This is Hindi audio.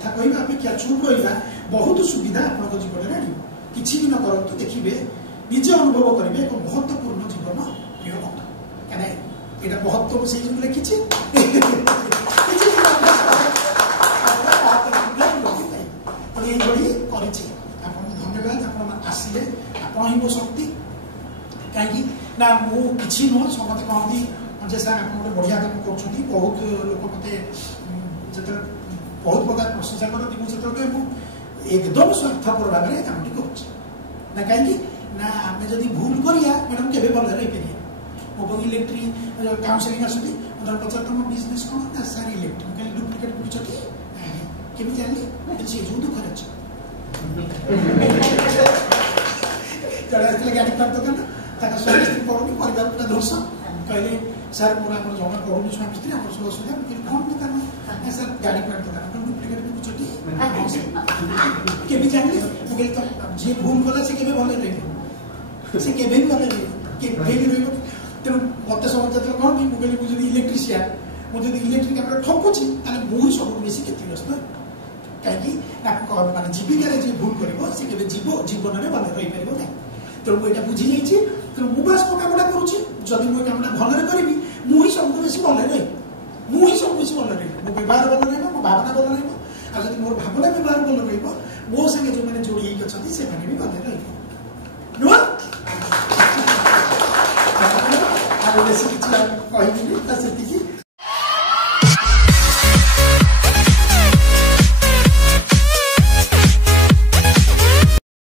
कथा कहवा अपेक्षा चुप रहा बहुत सुविधा आप जीवन में आने किसी भी न करूँ देखिए निजे अनुभव करेंगे एक महत्वपूर्ण जीवन प्रिय बंधु क्या यहाँ महत्व से जो लिखी धन्यवाद आप आसिले आप ही मो शक्ति कहीं ना मुझे नुह समस्त कहती जे सर आप गोटे बढ़िया काम कर बहुत लोग मत जो बहुत प्रकार प्रशंसा करती मुझे एकदम स्वार्थपर भाव में कमटी कर कहीं ना आम जब भूल करिया मैडम के भल रही मो इलेक्ट्री काउनसिलिंग आसती मैं पचार तुम बिजनेस कौन ना सर इलेक्ट्री कहीं डुप्लिकेट बिकुच केमी जानली सी जो दुख अच्छे जड़े आते गाड़ी पार दुकान स्वामी स्त्री पड़ूनी परिवार पूरा ध्वंस कहले सर मोर आप जमा पड़ूनी स्वामी स्त्री आप सब असुविधा मुझे कौन दुकान ना सर गाड़ी पार दुकान डुप्लिकेट बिकुच केमी जानली मुझे तो जी भूल कला से केवे भले रही से केवे भी भले रही तेणु मत समझ कौन कि मुझे इलेक्ट्रीशियन मुझे इलेक्ट्रिक कैमरा ठकुची मुझे सब बेसी क्षतिग्रस्त कहीं मान जीविकार जी भूल कर जीवन में भले रही पार ना तेणु मुझे बुझी जाइए तेणु मुझे मो कमटा करुँच जब मो कमटा भलि करी मुझे सब बेस भल रही मुझे सब बेस भल रही मो व्यवहार भल रही मो भावना भल रही आज मोर भावना व्यवहार भल रही मो संगे जो मैंने जोड़ी होती से भी भल रही नुह बेस किसी कही